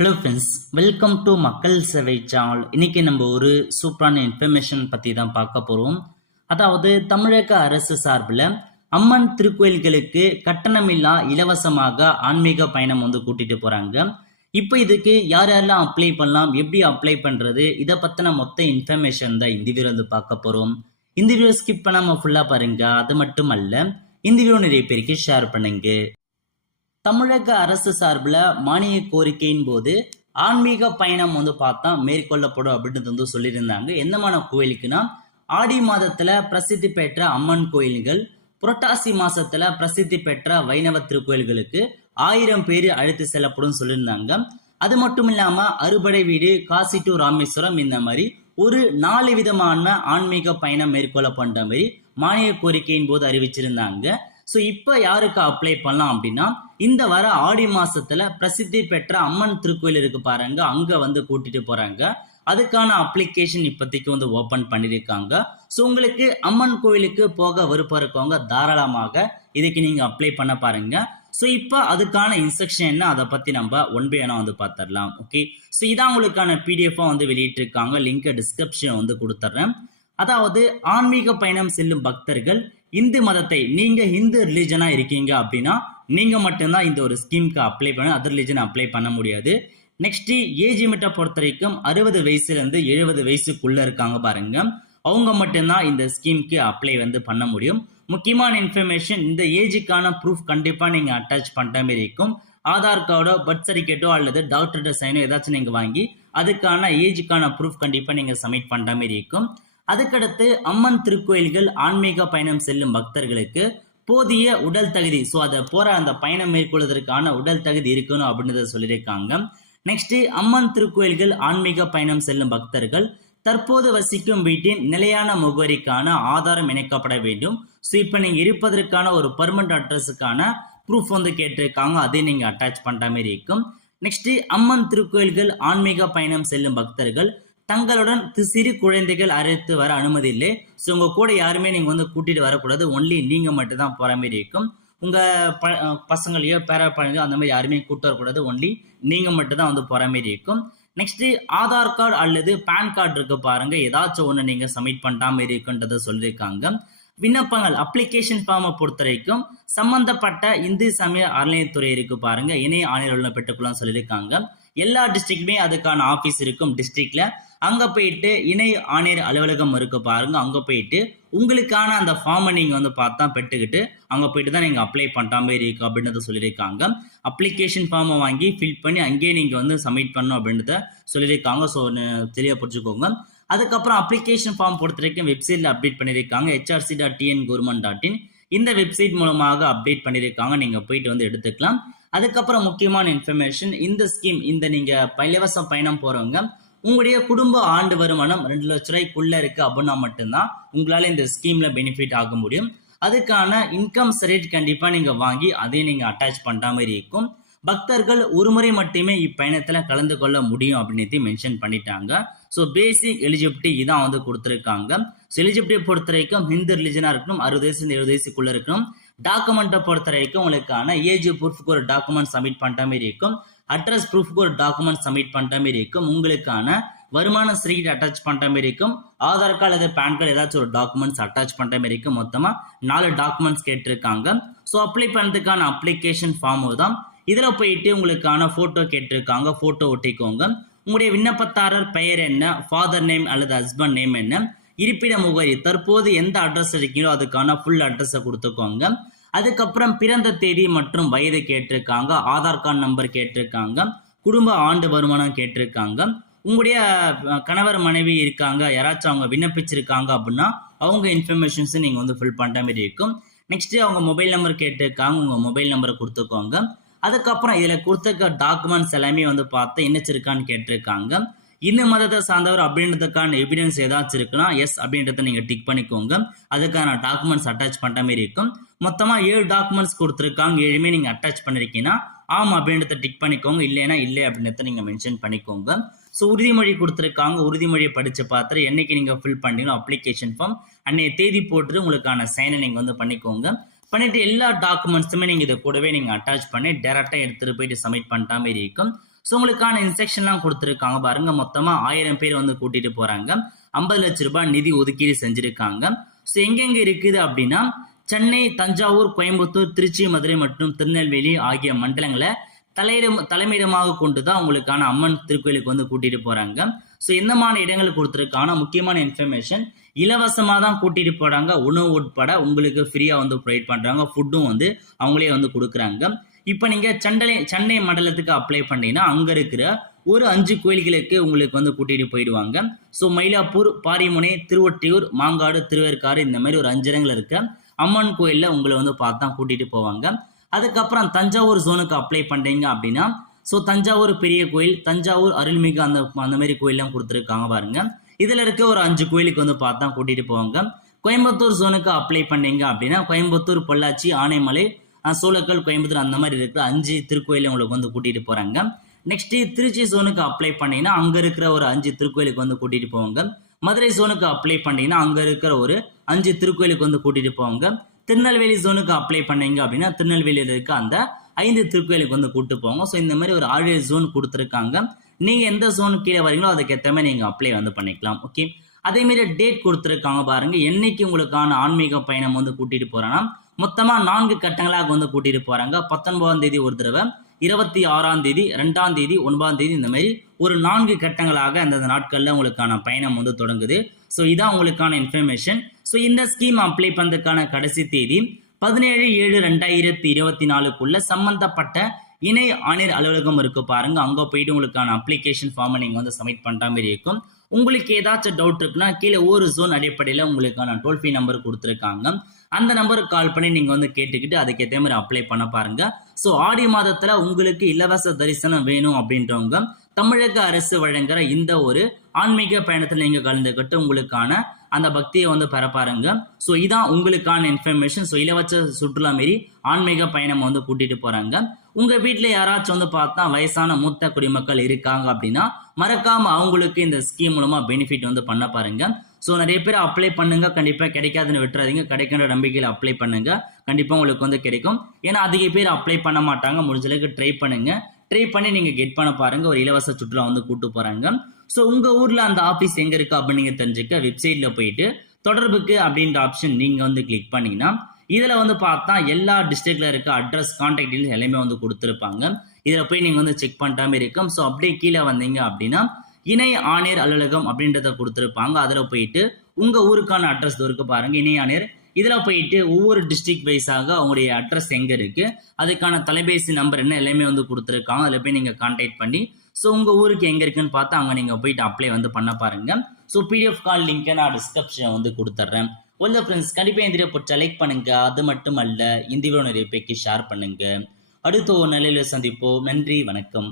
Hello friends, welcome to மக்கள் சேவை channel. இன்னைக்கு நம்ம ஒரு சூப்பரான இன்ஃபர்மேஷன் பற்றி தான் பார்க்க போகிறோம். அதாவது தமிழக அரசு சார்பில் அம்மன் திருக்கோயில்களுக்கு கட்டணமில்லா இலவசமாக ஆன்மீக பயணம் கூட்டிட்டு போகிறாங்க. இப்போ இதுக்கு யார் யாரெல்லாம் அப்ளை பண்ணலாம், எப்படி அப்ளை பண்ணுறது, இதை பற்றின மொத்த இன்ஃபர்மேஷன் தான் இந்த வீடியோ பார்க்க போகிறோம். இந்த வீடியோ ஸ்கிப் பண்ணாமல் ஃபுல்லாக பாருங்க. அது மட்டும் அல்ல, இந்த வீடியோ நிறைய பேருக்கு ஷேர் பண்ணுங்க. தமிழக அரசு சார்பில் மானிய கோரிக்கையின் போது ஆன்மீக பயணம் பார்த்தா மேற்கொள்ளப்படும் அப்படின்னு சொல்லியிருந்தாங்க. எந்தமான கோயிலுக்குன்னா, ஆடி மாதத்துல பிரசித்தி பெற்ற அம்மன் கோயில்கள், புரட்டாசி மாசத்துல பிரசித்தி பெற்ற வைணவ திருக்கோயில்களுக்கு 1000 பேர் அழைத்து செல்லப்படும் சொல்லியிருந்தாங்க. அது மட்டும் இல்லாம அறுபடை வீடு, காசி டு ராமேஸ்வரம், இந்த மாதிரி ஒரு 4 விதமான ஆன்மீக பயணம் மேற்கொள்ள பண்ற மாதிரி மானிய கோரிக்கையின் போது அறிவிச்சிருந்தாங்க. ஸோ இப்போ யாருக்கு அப்ளை பண்ணலாம் அப்படின்னா, இந்த வர ஆடி மாசத்துல பிரசித்தி பெற்ற அம்மன் திருக்கோயில் இருக்கு பாருங்க, அங்க கூட்டிட்டு போறாங்க. அதுக்கான அப்ளிகேஷன் இப்போதைக்கு ஓபன் பண்ணியிருக்காங்க. ஸோ உங்களுக்கு அம்மன் கோயிலுக்கு போக விருப்பம் இருக்கவங்க தாராளமாக இதுக்கு நீங்க அப்ளை பண்ண பாருங்க. ஸோ இப்போ அதுக்கான இன்ஸ்ட்ரக்ஷன் என்ன, அதை பத்தி நம்ம ஒன் பை ஒன்னா பார்த்துடலாம். ஓகே, ஸோ இதான் உங்களுக்கான பிடிஎஃப் வெளியிட்டு இருக்காங்க. லிங்க் டிஸ்கிரிப்ஷன் கொடுத்துட்றேன். அதாவது ஆன்மீக பயணம் செல்லும் பக்தர்கள் இந்து மதத்தை, நீங்க இந்து ரிலீஜனா இருக்கீங்க அப்படின்னா நீங்க மட்டும்தான் இந்த ஒரு ஸ்கீமுக்கு அப்ளை பண்ண, அதர் ரிலீஜன் அப்ளை பண்ண முடியாது. நெக்ஸ்ட் ஏஜ் லிமிட்டை பொறுத்த வரைக்கும் 60 வயசுல இருந்து 70 வயசுக்குள்ள இருக்காங்க பாருங்க, அவங்க மட்டும்தான் இந்த ஸ்கீமுக்கு அப்ளை பண்ண முடியும். முக்கியமான இன்ஃபர்மேஷன், இந்த ஏஜுக்கான ப்ரூஃப் கண்டிப்பா நீங்க அட்டாச் பண்ற மாதிரி இருக்கும். ஆதார் கார்டோ, பர்த் சர்டிஃபிகேட்டோ அல்லது டாக்டர்கிட்ட சைனோ ஏதாச்சும் நீங்க வாங்கி அதுக்கான ஏஜுக்கான ப்ரூஃப் கண்டிப்பா நீங்க சப்மிட் பண்ற மாதிரி இருக்கும். அதுக்கடுத்து அம்மன் திருக்கோயில்கள் ஆன்மீக பயணம் செல்லும் பக்தர்களுக்கு போதிய உடல் தகுதி, ஸோ அதை போற அந்த பயணம் மேற்கொள்வதற்கான உடல் தகுதி இருக்கணும் அப்படின்றத சொல்லியிருக்காங்க. நெக்ஸ்ட், அம்மன் திருக்கோயில்கள் ஆன்மீக பயணம் செல்லும் பக்தர்கள் தற்போது வசிக்கும் வீட்டின் நிலையான முகவரிக்கான ஆதாரம் இணைக்கப்பட வேண்டும். ஸோ இப்போ நீங்க இருப்பதற்கான ஒரு பர்மனன்ட் அட்ரஸுக்கான ப்ரூஃப் கேட்டிருக்காங்க, அதை நீங்க அட்டாச் பண்ற மாதிரி இருக்கும். நெக்ஸ்ட், அம்மன் திருக்கோயில்கள் ஆன்மீக பயணம் செல்லும் பக்தர்கள் தங்களுடன் சிறு குழந்தைகள் அழைத்து வர அனுமதி இல்லை. ஸோ உங்க கூட யாருமே நீங்க கூட்டிட்டு வரக்கூடாது, ஒன்லி நீங்க மட்டும் தான் போற மாதிரி இருக்கும். உங்க பசங்களையோ பேர பழங்களையோ அந்த மாதிரி யாருமே கூட்டு வரக்கூடாது, ஒன்லி நீங்க மட்டும் தான் போற மாதிரி இருக்கும். நெக்ஸ்ட், ஆதார் கார்டு அல்லது பேன் கார்டு இருக்கு பாருங்க, ஏதாச்சும் ஒன்று நீங்க சப்மிட் பண்ற மாதிரி இருக்குன்றத சொல்லியிருக்காங்க. விண்ணப்பங்கள் அப்ளிகேஷன் ஃபார்மை பொறுத்த வரைக்கும் சம்பந்தப்பட்ட இந்து சமய அறநிலையத்துறை இருக்கு பாருங்க, இணைய ஆணையர் பெற்றுக்கொள்ளலாம் சொல்லியிருக்காங்க. எல்லா டிஸ்ட்ரிக்ட்மே அதுக்கான ஆஃபீஸ் இருக்கும் டிஸ்ட்ரிக்ட்ல. அங்க போயிட்டு இணை ஆணையர் அலுவலகம் இருக்கு பாருங்க, அங்க போயிட்டு உங்களுக்கான அந்த ஃபார்மை நீங்க பார்த்தா பெற்றுக்கிட்டு அங்க போயிட்டு தான் நீங்க அப்ளை பண்ற மாதிரி இருக்கு அப்படின்றத சொல்லியிருக்காங்க. அப்ளிகேஷன் ஃபார்மை வாங்கி ஃபில் பண்ணி அங்கேயே நீங்க சப்மிட் பண்ணணும் அப்படின்றத சொல்லியிருக்காங்க. ஸோ தெளிவாக புரிஞ்சுக்கோங்க. அதுக்கப்புறம் அப்ளிகேஷன் ஃபார்ம் பொறுத்த வரைக்கும் வெப்சைட்ல அப்டேட் பண்ணியிருக்காங்க, hrc.tn.government.in. இந்த வெப்சைட் மூலமாக அப்டேட் பண்ணியிருக்காங்க, நீங்க போயிட்டு எடுத்துக்கலாம். அதுக்கப்புறம் முக்கியமான இன்ஃபர்மேஷன், இந்த ஸ்கீம், இந்த நீங்க இலவச பயணம் போறவங்க உங்களுடைய குடும்ப ஆண்டு வருமானம் 2 லட்ச ரூபாய்க்குள்ள இருக்கு அப்படின்னா மட்டும்தான் உங்களால இந்த ஸ்கீம்ல பெனிஃபிட் ஆக முடியும். அதுக்கான இன்கம் சர்டிஃபிகேட் கண்டிப்பா நீங்க வாங்கி அதை நீங்க அட்டாச் பண்ற மாதிரி இருக்கும். பக்தர்கள் ஒரு முறை மட்டுமே இப்பயணத்துல கலந்து கொள்ள முடியும் அப்படின்னு மென்ஷன் பண்ணிட்டாங்க. ஸோ பேசிக் எலிஜிபிலிட்டி இதான் கொடுத்துருக்காங்க. ஸோ எலிஜிபிலிட்டியை பொறுத்த வரைக்கும் ஹிந்து ரிலிஜனா இருக்கணும், 60 வயசு 70 வயசுக்குள்ள இருக்கணும். டாக்குமெண்ட்டை பொறுத்த வரைக்கும் உங்களுக்கான ஏஜ் ப்ரூஃப்க்கு ஒரு டாக்குமெண்ட் சப்மிட் பண்ற மாதிரி இருக்கும். அட்ரஸ் ப்ரூஃப்க்கு ஒரு டாக்குமெண்ட் சப்மிட் பண்ற மாதிரி இருக்கும். உங்களுக்கான வருமான சர்டிஃபிகேட் அட்டாச் பண்ற மாதிரி இருக்கும். ஆதார் கார்டு அல்லது பேன் கார்டு ஏதாச்சும் ஒரு டாக்குமெண்ட்ஸ் அட்டாச் பண்ற மாதிரி இருக்கும். மொத்தமா 4 டாக்குமெண்ட்ஸ் கேட்டிருக்காங்க. ஸோ அப்ளை பண்ணுறதுக்கான அப்ளிகேஷன் ஃபார்ம் தான். இதுல போயிட்டு உங்களுக்கான போட்டோ கேட்டிருக்காங்க, போட்டோ ஒட்டிக்கோங்க. உங்களுடைய விண்ணப்பத்தாரர் பெயர் என்ன, ஃபாதர் நேம் அல்லது ஹஸ்பண்ட் நேம் என்ன, இருப்பிட முகவரி, தற்போது எந்த அட்ரஸ் இருக்கீங்களோ அதுக்கான ஃபுல் அட்ரஸை கொடுத்துக்கோங்க. அதுக்கப்புறம் பிறந்த தேதி மற்றும் வயது கேட்டிருக்காங்க, ஆதார் கார்டு நம்பர் கேட்டிருக்காங்க, குடும்ப ஆண்டு வருமானம் கேட்டிருக்காங்க. உங்களுடைய கணவர் மனைவி இருக்காங்க, யாராச்சும் அவங்க விண்ணப்பிச்சிருக்காங்க அப்படின்னா அவங்க இன்ஃபர்மேஷன்ஸ் நீங்க ஃபில் பண்ற மாதிரி இருக்கும். நெக்ஸ்ட், அவங்க மொபைல் நம்பர் கேட்டிருக்காங்க, உங்க மொபைல் நம்பரை கொடுத்துக்கோங்க. அதுக்கப்புறம் இதுல கொடுத்துருக்க டாக்குமெண்ட்ஸ் எல்லாமே பார்த்து இணைச்சிருக்கான்னு கேட்டிருக்காங்க. இந்த மதத்தை சார்ந்தவர் அப்படின்றதுக்கான எவிடன்ஸ் ஏதாச்சும் இருக்குன்னா எஸ் அப்படின்றத நீங்க டிக் பண்ணிக்கோங்க. அதுக்கான டாக்குமெண்ட்ஸ் அட்டாச் பண்ற மாதிரி இருக்கும். மொத்தமா 7 டாக்குமெண்ட்ஸ் கொடுத்துருக்காங்க, 7மே நீங்க அட்டாச் பண்ணிருக்கீங்கன்னா ஆமா அப்படின்றத டிக் பண்ணிக்கோங்க, இல்லைன்னா இல்லை அப்படின்றத நீங்க மென்ஷன் பண்ணிக்கோங்க. ஸோ உறுதிமொழி கொடுத்துருக்காங்க, உறுதிமொழியை படிச்சு பார்த்துட்டு என்னைக்கு நீங்க ஃபில் பண்ணீங்களோ அப்ளிகேஷன் ஃபார்ம் அன்னைய தேதி போட்டு உங்களுக்கான சைனை நீங்க பண்ணிக்கோங்க. பண்ணிட்டு எல்லா டாக்குமெண்ட்ஸுமே நீங்க இதை கூடவே நீங்க அட்டாச் பண்ணி டைரக்டா எடுத்துட்டு போயிட்டு சப்மிட் பண்ற மாதிரி இருக்கும். ஸோ உங்களுக்கான இன்ஸ்ட்ரக்ஷன்லாம் கொடுத்துருக்காங்க பாருங்க. மொத்தமா 1000 பேர் வந்து கூட்டிட்டு போறாங்க. 50 லட்ச ரூபாய் நிதி ஒதுக்கீடு செஞ்சிருக்காங்க. ஸோ எங்கெங்க இருக்குது அப்படின்னா சென்னை, தஞ்சாவூர், கோயம்புத்தூர், திருச்சி, மதுரை மற்றும் திருநெல்வேலி ஆகிய மண்டலங்களை தலைமையிடமாக கொண்டுதான் உங்களுக்கான அம்மன் திருக்கோயிலுக்கு வந்து கூட்டிட்டு போறாங்க. ஸோ எந்தமான இடங்கள் கொடுத்துருக்கான முக்கியமான இன்ஃபர்மேஷன், இலவசமா தான் கூட்டிட்டு போறாங்க. உணவு உட்பட உங்களுக்கு ஃப்ரீயா வந்து ப்ரொவைட் பண்றாங்க. ஃபுட்டும் வந்து அவங்களே வந்து கொடுக்குறாங்க. இப்ப நீங்க சென்னை மண்டலத்துக்கு அப்ளை பண்ணீங்கன்னா அங்க இருக்கிற ஒரு 5 கோயில்களுக்கு உங்களுக்கு வந்து கூட்டிட்டு போயிடுவாங்க. ஸோ மயிலாப்பூர், பாரிமுனை, திருவொற்றியூர், மாங்காடு, திருவேற்காடு இந்த மாதிரி ஒரு 5 இடங்கள் இருக்க அம்மன் கோயில்ல உங்களை வந்து பார்த்தா கூட்டிட்டு போவாங்க. அதுக்கப்புறம் தஞ்சாவூர் ஜோனுக்கு அப்ளை பண்றீங்க அப்படின்னா ஸோ தஞ்சாவூர் பெரிய கோயில், தஞ்சாவூர் அருள்மிகு அந்த மாதிரி கோயிலாம் கொடுத்துருக்காங்க பாருங்க. இதுல இருக்க ஒரு 5 கோயிலுக்கு வந்து பார்த்தா கூட்டிட்டு போவாங்க. கோயம்புத்தூர் ஜோனுக்கு அப்ளை பண்ணீங்க அப்படின்னா கோயம்புத்தூர், பொள்ளாச்சி, ஆனைமலை, சூளக்கல், கோயம்புத்தூர் அந்த மாதிரி இருக்கிற 5 திருக்கோயில உங்களுக்கு வந்து கூட்டிட்டு போறாங்க. நெக்ஸ்ட் திருச்சி ஜோனுக்கு அப்ளை பண்ணீங்கன்னா அங்க இருக்கிற ஒரு 5 திருக்கோயிலுக்கு வந்து கூட்டிட்டு போவாங்க. மதுரை ஜோனுக்கு அப்ளை பண்ணீங்கன்னா அங்க இருக்கிற ஒரு 5 திருக்கோயிலுக்கு வந்து கூட்டிட்டு போவாங்க. திருநெல்வேலி ஜோனுக்கு அப்ளை பண்ணீங்க அப்படின்னா திருநெல்வேலியில இருக்க அந்த 5 திருக்கோயிலுக்கு வந்து கூட்டு போவாங்க. ஸோ இந்த மாதிரி ஒரு 6 ஜோன் கொடுத்துருக்காங்க. நீங்க எந்த ஜோன் கீழே வரீங்களோ அதுக்கு ஏற்ற மாதிரி நீங்க அப்ளை வந்து பண்ணிக்கலாம். ஓகே, அதே மாதிரி டேட் கொடுத்துருக்காங்க பாருங்க. என்னைக்கு உங்களுக்கான ஆன்மீக பயணம் வந்து கூட்டிட்டு போறாங்கன்னா மொத்தமா 4 கட்டங்களாக வந்து கூட்டிட்டு போறாங்க. 19ஆம் தேதி ஒரு தடவை, 26ஆம் தேதி, 2ஆம் தேதி, 9ஆம் தேதி இந்த மாதிரி ஒரு 4 கட்டங்களாக அந்தந்த நாட்கள்ல உங்களுக்கான பயணம் வந்து தொடங்குது. ஸோ இதான் உங்களுக்கான இன்ஃபர்மேஷன். ஸோ இந்த ஸ்கீம் அப்ளை பண்றதுக்கான கடைசி தேதி 17/7/2024 சம்பந்தப்பட்ட இணை ஆணையர் அலுவலகம் இருக்கு பாருங்க. அங்க போயிட்டு உங்களுக்கான அப்ளிகேஷன் ஃபார்மை நீங்க வந்து சப்மிட் பண்ற மாதிரி இருக்கும். உங்களுக்கு ஏதாச்சும் டவுட் இருக்குன்னா கீழே ஒரு ஜோன் அடிப்படையில் உங்களுக்கான டோல் ஃப்ரீ நம்பர் கொடுத்துருக்காங்க. அந்த நம்பருக்கு கால் பண்ணி நீங்க வந்து கேட்டுக்கிட்டு அதுக்கேற்ற மாதிரி அப்ளை பண்ண பாருங்க. ஸோ ஆடி மாதத்துல உங்களுக்கு இலவச தரிசனம் வேணும் அப்படின்றவங்க தமிழக அரசு வழங்குற இந்த ஒரு ஆன்மீக பயணத்தில் நீங்க கலந்துக்கிட்டு உங்களுக்கான அந்த பக்தியை வந்து பெற பாருங்க. ஸோ இதான் உங்களுக்கான இன்ஃபர்மேஷன். ஸோ இலவச சுற்றுலா மாரி ஆன்மீக பயணம் வந்து கூட்டிட்டு போறாங்க. உங்க வீட்டுல யாராச்சும் வந்து பார்த்தா வயசான மூத்த குடிமக்கள் இருக்காங்க அப்படின்னா மறக்காம அவங்களுக்கு இந்த ஸ்கீம் மூலமா பெனிஃபிட் வந்து பண்ண பாருங்க. ஸோ நிறைய பேர் அப்ளை பண்ணுங்க, கண்டிப்பா கிடைக்காதுன்னு விட்டுறாதீங்க. கிடைக்கின்ற நம்பிக்கையில் அப்ளை பண்ணுங்க, கண்டிப்பா உங்களுக்கு வந்து கிடைக்கும். ஏன்னா அதிக பேர் அப்ளை பண்ண மாட்டாங்க. முடிஞ்ச அளவுக்கு ட்ரை பண்ணுங்க. ட்ரை பண்ணி நீங்க கெட் பண்ண பாருங்க. ஒரு இலவச சுற்றுலா வந்து கூட்டு போறாங்க. ஸோ உங்க ஊர்ல அந்த ஆபீஸ் எங்க இருக்கு அப்படின்னு நீங்க தெரிஞ்சுக்க வெப்சைட்ல போயிட்டு தொடர்புக்கு அப்படின்ற ஆப்ஷன் நீங்க வந்து கிளிக் பண்ணீங்கன்னா இதுல வந்து பார்த்தா எல்லா டிஸ்ட்ரிக்ட்ல இருக்க அட்ரஸ், கான்டாக்ட் டீடைல்ஸ் எல்லாமே வந்து கொடுத்துருப்பாங்க. இதுல போய் நீங்க வந்து செக் பண்ணிட்டாமே இருக்கும். ஸோ அப்படியே கீழே வந்தீங்க அப்படின்னா இணை ஆணையர் அலுவலகம் அப்படின்றத கொடுத்துருப்பாங்க. அதுல போயிட்டு உங்க ஊருக்கான அட்ரஸ் இருக்கு பாருங்க, இணை ஆணையர். இதுல போயிட்டு ஒவ்வொரு டிஸ்ட்ரிக்ட் வைஸாக அவங்களுடைய அட்ரஸ் எங்க இருக்கு, அதுக்கான தொலைபேசி நம்பர் என்ன எல்லாமே வந்து கொடுத்துருக்காங்க. அதுல போய் நீங்க கான்டாக்ட் பண்ணி ஸோ உங்க ஊருக்கு எங்க இருக்குன்னு பார்த்து அங்க நீங்க போயிட்டு அப்ளை வந்து பண்ண பாருங்க. ஸோ பிடிஎஃப் கால் லிங்க் நான் டிஸ்கிரிப்ஷன் வந்து கொடுத்துட்றேன். உள்ள ஃப்ரெண்ட்ஸ் கண்டிப்பா இந்த வீடியோ பிடிச்சா லைக் பண்ணுங்க. அது மட்டும் அல்ல இந்த வீடியோ நிறைய பேருக்கு ஷேர் பண்ணுங்க. அடுத்த ஒரு நிலையில சந்திப்போம். நன்றி, வணக்கம்.